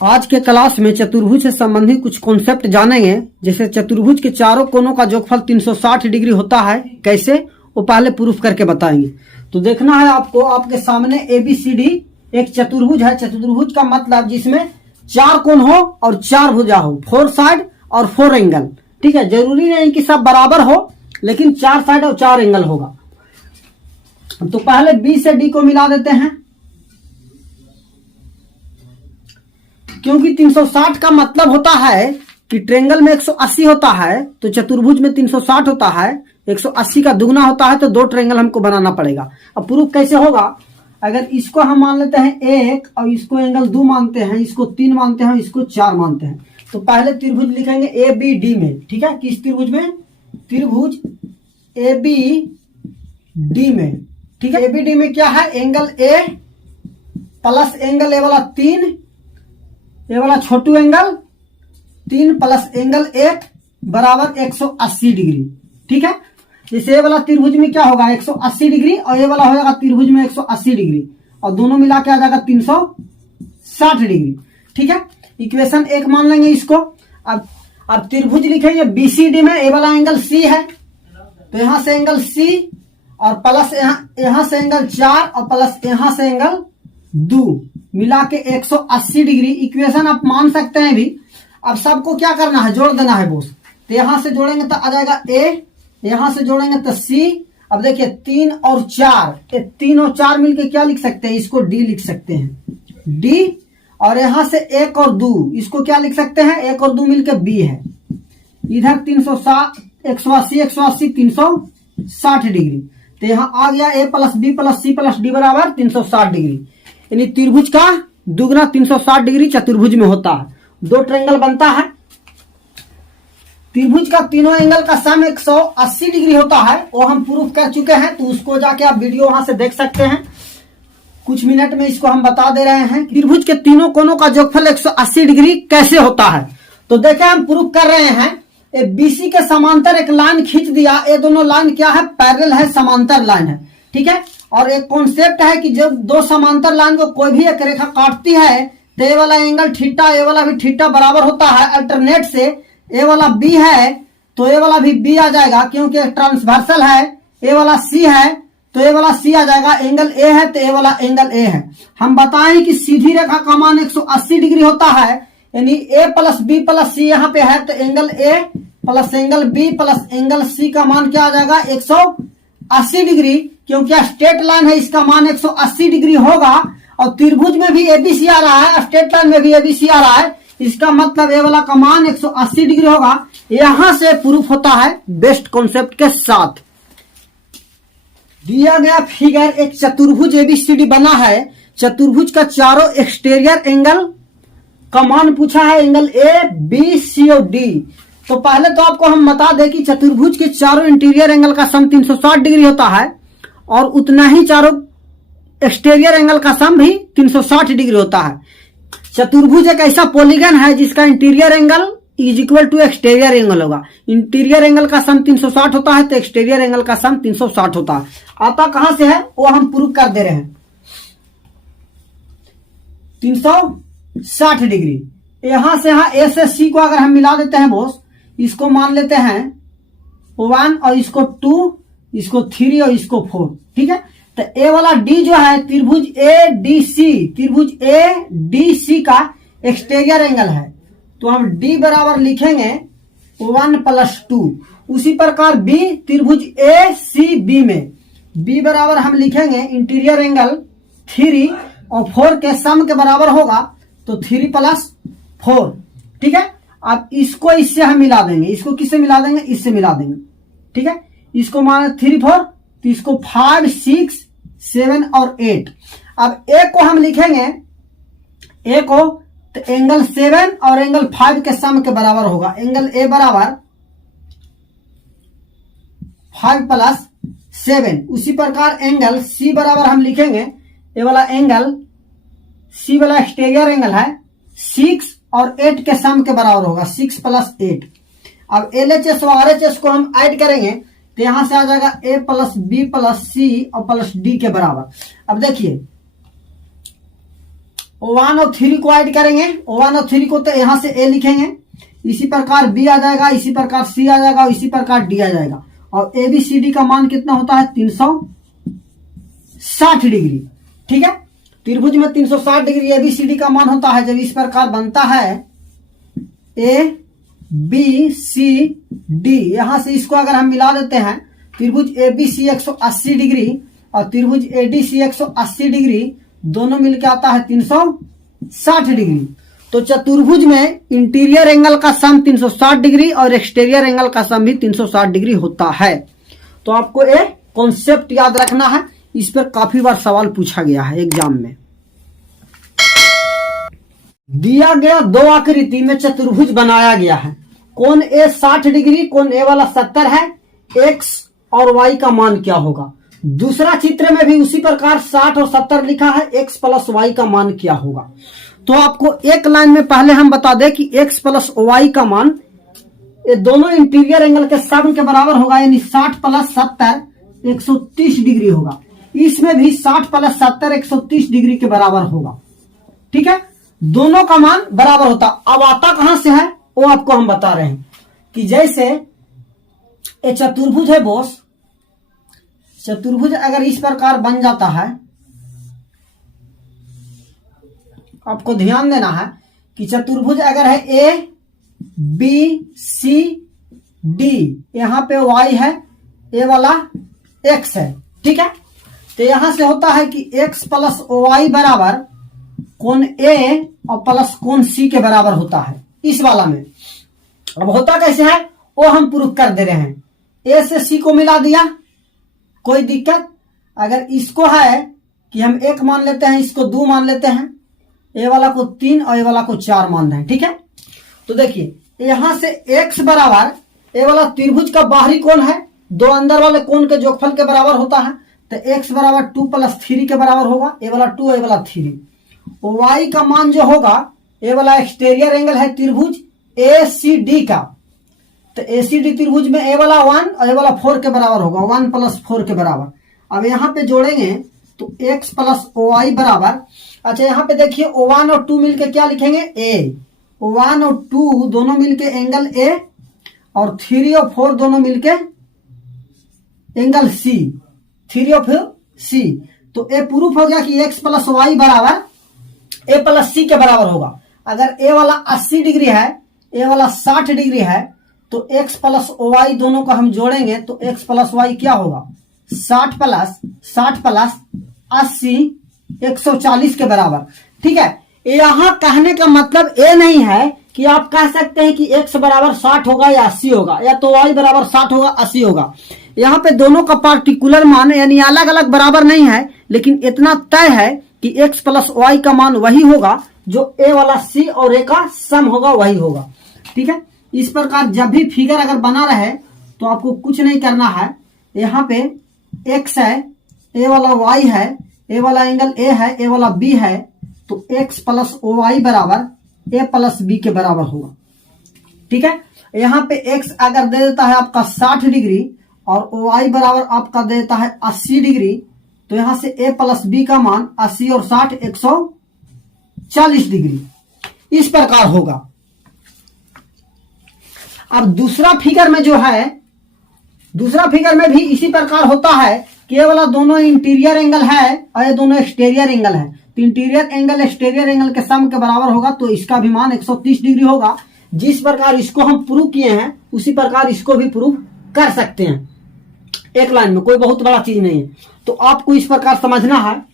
आज के क्लास में चतुर्भुज से संबंधित कुछ कॉन्सेप्ट जानेंगे। जैसे चतुर्भुज के चारों कोनों का योगफल 360 डिग्री होता है, कैसे वो पहले प्रूफ करके बताएंगे। तो देखना है आपको, आपके सामने ABCD एक चतुर्भुज है। चतुर्भुज का मतलब जिसमें 4 कोण हो और 4 भुजा हो, 4 साइड और 4 एंगल। ठीक है, जरूरी नहीं कि सब बराबर हो, लेकिन 4 साइड और 4 एंगल होगा। तो पहले B से D को मिला देते हैं, क्योंकि 360 का मतलब होता है कि ट्रेंगल में 180 होता है, तो चतुर्भुज में 360 होता है, 180 का दुगना होता है, तो 2 ट्रेंगल हमको बनाना पड़ेगा। अब प्रूफ कैसे होगा? अगर इसको हम मान लेते हैं 1 और इसको एंगल 2 मानते हैं, इसको 3 मानते हैं, इसको 4 मानते हैं, तो पहले त्रिभुज लिखेंगे ABD में। ठीक है, किस त्रिभुज में? त्रिभुज ABD में। ठीक है, ABD में क्या है? Angle A plus angle A वाला 3, ये वाला छोटू एंगल 3 प्लस एंगल 1 बराबर 180 डिग्री। ठीक है, जैसे ये वाला त्रिभुज में क्या होगा? 180 डिग्री, और ये वाला हो जाएगा त्रिभुज में 180 डिग्री, और दोनों मिला के आ जाएगा 360 डिग्री। ठीक है, इक्वेशन 1 मान लेंगे इसको। अब त्रिभुज लिखेंगे BCD में। ये वाला एंगल C है, तो यहां से एंगल C और प्लस यहां से एंगल 4 और प्लस यहां से एंगल 2 मिला के 180 डिग्री। इक्वेशन आप मान सकते हैं भी। अब सबको क्या करना है? जोड़ देना है बोस। तो यहां से जोड़ेंगे तो आ जाएगा A, यहां से जोड़ेंगे तो C। अब देखिए 3 और 4, ये 3 और 4 मिलके क्या लिख सकते हैं? इसको D लिख सकते हैं, D। और यहां से 1 और 2, इसको क्या लिख सकते हैं? 1 और 2 मिलके B है। इधर 360, 180, 180, 360 डिग्री। तो यहां आ गया A plus B plus C plus D बराबर 360 डिग्री। यानी त्रिभुज का दुगना 360 डिग्री चतुर्भुज में होता है। 2 ट्रायंगल बनता है। त्रिभुज का तीनों एंगल का सम 180 डिग्री होता है, वो हम प्रूफ कर चुके हैं, तो उसको जाके आप वीडियो वहां से देख सकते हैं। कुछ मिनट में इसको हम बता दे रहे हैं। त्रिभुज के तीनों कोनों का योगफल 180 डिग्री कैसे होता है। तो देखें, हम प्रूफ कर रहे हैं। BC के समांतर एक लाइन खींच दिया। ये दोनों लाइन क्या है? पैरेलल है, समांतर लाइन है। ठीक है, और एक कॉन्सेप्ट है कि जब 2 समांतर लाइन को कोई भी एक रेखा काटती है, तो ये वाला एंगल थीटा, ये वाला भी थीटा बराबर होता है अल्टरनेट से। ये वाला B है, तो ये वाला भी B आ जाएगा, क्योंकि ट्रांसवर्सल है। ये वाला C है, तो ये वाला C आ जाएगा। एंगल A है, तो ये वाला एंगल A है। हम बताएं कि सीधी रेखा का मान 180 डिग्री होता है, यानी A plus B plus C यहाँ पे है, तो angle A plus angle B plus angle C का मान क्या आ जाएगा? 180 डिग्री, क्योंकि स्ट्रेट लाइन है, इसका मान 180 डिग्री होगा। और त्रिभुज में भी ABC आ रहा है, स्ट्रेट लाइन में भी ABC आ रहा है, इसका मतलब ये वाला का मान 180 डिग्री होगा। यहां से प्रूफ होता है बेस्ट कॉन्सेप्ट के साथ। दिया गया फिगर एक चतुर्भुज ABCD बना है। चतुर्भुज का चारों एक्सटीरियर एंगल का मान पूछा है, एंगल A, B, C और D। तो पहले तो आपको हम बता दें कि चतुर्भुज के चारों इंटीरियर एंगल का सम 360 डिग्री होता है, और उतना ही चारों एक्सटीरियर एंगल का सम भी 360 डिग्री होता है। चतुर्भुज एक ऐसा पॉलीगन है जिसका interior angle is equal to exterior angle होगा। इंटीरियर एंगल का सम 360 होता है, तो एक्सटीरियर एंगल का सम 360 होता है। आता कहां से है वो हम प्रूव कर दे रहे हैं। 360 डिग्री यहां से यहां A से C को अगर हम मिला देते हैं बोस, इसको मान लेते हैं 1 और इसको 2, इसको 3 और इसको 4। ठीक है, तो A वाला D जो है त्रिभुज ADC, त्रिभुज ADC का एक्सटीरियर एंगल है, तो हम D बराबर लिखेंगे 1 प्लस 2। उसी प्रकार B त्रिभुज ACB में B बराबर हम लिखेंगे इंटीरियर एंगल 3 और 4 के सम के बराबर होगा, तो 3 प्लस 4। ठीक है, अब इसको इससे हम मिला देंगे। इसको किससे मिला देंगे? इससे मिला देंगे। ठीक है, इसको मान 3 4, तो इसको 5 6 7 और 8। अब A को हम लिखेंगे, A को तो एंगल 7 और एंगल 5 के सम के बराबर होगा। एंगल A बराबर 5 प्लस 7। उसी प्रकार एंगल C बराबर हम लिखेंगे, ये वाला एंगल C वाला एक्सटीरियर एंगल है, 6 और 8 के सम के बराबर होगा, 6 प्लस 8। अब LHS और RHS को हम ऐड करेंगे, तो यहां से आ जाएगा A plus B plus C और प्लस D के बराबर। अब देखिए O1 और 3 को ऐड करेंगे, O1 और 3 को तो यहां से A लिखेंगे, इसी प्रकार B आ जाएगा, इसी प्रकार C आ जाएगा, इसी प्रकार D आ जाएगा। और ABCD का मान कितना होता है 360 डिग्री। ठीक है, त्रिभुज में 360 डिग्री ABCD का मान होता है। जब इस प्रकार बनता है ABCD, यहां से इसको अगर हम मिला देते हैं, त्रिभुज ABC 180 डिग्री और त्रिभुज ADC 180 डिग्री, दोनों मिलकर आता है 360 डिग्री। तो चतुर्भुज में इंटीरियर एंगल का सम 360 डिग्री और एक्सटीरियर एंगल का सम भी 360 डिग्री होता है। तो आपको एक कॉन्सेप्ट याद रखना है, इस पर काफी बार सवाल पूछा गया है एग्जाम में। दिया गया दो आकृति में चतुर्भुज बनाया गया है, कोण A 60 डिग्री, कोण A वाला 70 है, x और y का मान क्या होगा। दूसरा चित्र में भी उसी प्रकार 60 और 70 लिखा है, x प्लस y का मान क्या होगा। तो आपको एक लाइन में पहले हम बता दें कि x प्लस y का मान ये दोनों इंटीरियर एंगल के सम के बराबर होगा, यानी 60 प्लस 70 130 डिग्री होगा। इसमें भी 60 प्लस 70 130 डिग्री के बराबर होगा। ठीक है, दोनों का मान बराबर होता। अब आता कहां से है वो आपको हम बता रहे हैं कि जैसे ये चतुर्भुज है बॉस, चतुर्भुज अगर इस प्रकार बन जाता है, आपको ध्यान देना है कि चतुर्भुज अगर है A B C D, यहां पे y है, A वाला x है। ठीक है, तो यहां से होता है कि x प्लस y बराबर कोण A और प्लस कोण C के बराबर होता है इस वाला में। अब होता कैसे है वो हम प्रूफ कर दे रहे हैं। A से C को मिला दिया, कोई दिक्कत। अगर इसको है कि हम 1 मान लेते हैं, इसको 2 मान लेते हैं, A वाला को 3 और A वाला को 4 मान रहे हैं। ठीक है, तो देखिए यहां से x बराबर A वाला त्रिभुज का बाहरी कोण है, दो अंदर वाले कोण के जोगफल के बराबर होता है, तो x बराबर 2 प्लस 3 के बराबर होगा। A वाला 2, A वाला 3। y का मान जो होगा, A वाला एक्सटीरियर एंगल है त्रिभुज ACD का, तो ACD त्रिभुज में A वाला 1 और A वाला 4 के बराबर होगा, 1 प्लस 4 के बराबर। अब यहाँ पे जोड़ेंगे तो x प्लस y बराबर, अच्छा यहाँ पे देखिए O1 और 2 मिलके क्या लिखेंगे A, O1 और 2 दोनों मिलके एंगल A और 3 और 4 दोनों मिलके एंगल C, 3 और 4 C। तो A प्रूफ हो गया कि x प्लस y बराबर A प्लस C के बराबर होगा। अगर A वाला 80 डिग्री है, A वाला 60 डिग्री है, तो x प्लस y दोनों को हम जोड़ेंगे तो x प्लस y क्या होगा, 60 प्लस 80 140 के बराबर। ठीक है, यहां कहने का मतलब ये नहीं है कि आप कह सकते हैं कि x बराबर 60 होगा या 80 होगा, या तो y बराबर 60 होगा 80 होगा। यहाँ पे दोनों का पार्टिकुलर मान यानी अलग अलग बराबर नहीं है, लेकिन इतना तय है कि x प्लस y का मान वही होगा जो a वाला c और a का सम होगा वही होगा। ठीक है, इस प्रकार जब भी फिगर अगर बना रहे तो आपको कुछ नहीं करना है। यहाँ पे x है, a वाला y है, a वाला एंगल a है, a वाला b है, तो x प्लस y बराबर a प्लस b के बराबर होगा। ठीक है, यहाँ पे x अगर दे देता है आपका 60 डिग्री और y बराबर आपका दे देता है 80 डिग्री, तो यहां से a प्लस b का मान 80 और 60 140 डिग्री इस प्रकार होगा। अब दूसरा फिगर में जो है, दूसरा फिगर में भी इसी प्रकार होता है कि ये वाला दोनों इंटीरियर एंगल है और ये दोनों एक्सटीरियर एंगल है, तो इंटीरियर एंगल एक्सटीरियर एंगल के सम के बराबर होगा, तो इसका भी मान 130 डिग्री होगा। जिस प्रकार इसको हम प्रूव किए हैं उसी प्रकार इसको भी प्रूव कर सकते हैं एक लाइन में, कोई बहुत बड़ा चीज नहीं है। तो आपको इस प्रकार समझना है